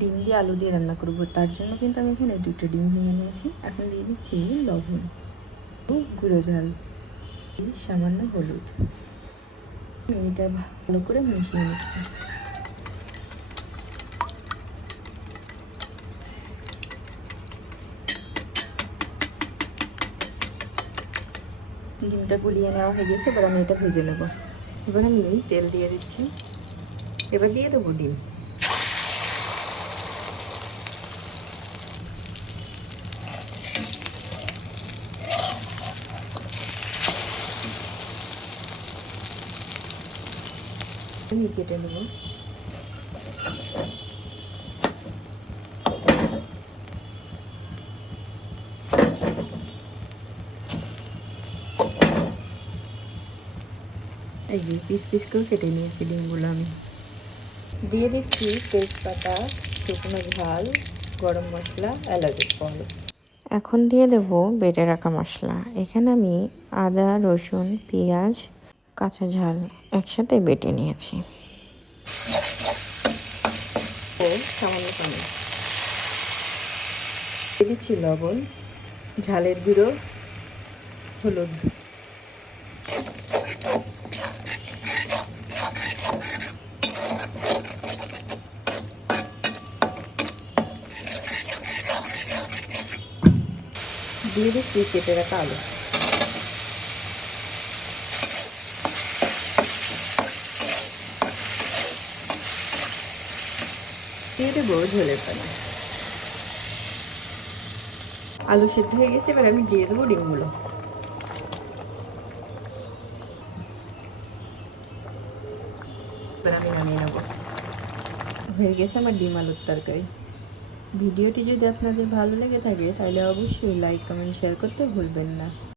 ডিম দিয়ে আলু দিয়ে রান্না করব, তার জন্য কিন্তু আমি এখানে 2টা ডিম ভেঙে নিয়েছি। এখন দিয়ে দিচ্ছি লবণ, গুঁড়ো ঝাল, সামান্য হলুদ। এটা ভালো করে মিশিয়ে নিচ্ছি। ডিমটা গুলিয়ে নেওয়া হয়ে গেছে, এবার আমি এটা ভেজে নেব। এবার আমি তেল দিয়ে দিচ্ছি, এবার দিয়ে দেবো ডিম। আমি কেটে নেব। এই যে পিস পিস করে কেটে নিয়েছি ডিমগুলো। আমি দিয়ে দিচ্ছি তেজপাতা, শুকনো ঝাল, গরম মশলা, এলাচের ফল। এখন দিয়ে দেব বেটে রাখা মশলা। এখানে আমি আদা, রসুন, পেঁয়াজ, কাঁচা ঝাল একসাথে বেটে নিয়েছি। ও সামান্য পানি দিয়ে দিচ্ছি, লবণ, ঝালের গুঁড়ো, হলুদ। দিয়ে দিচ্ছি কেটে রাখা আলু। দিয়ে দেবো ঝোলের পানি। আলু সিদ্ধ হয়ে গেছে, এবার আমি দিয়ে দেবো ডিমগুলো। এবার আমি নামিয়ে নেবো। হয়ে গেছে আমার ডিম আলুর তরকারি। ভিডিওটি যদি আপনাদের ভালো লেগে থাকে তাহলে অবশ্যই লাইক, কমেন্ট, শেয়ার করতে ভুলবেন না।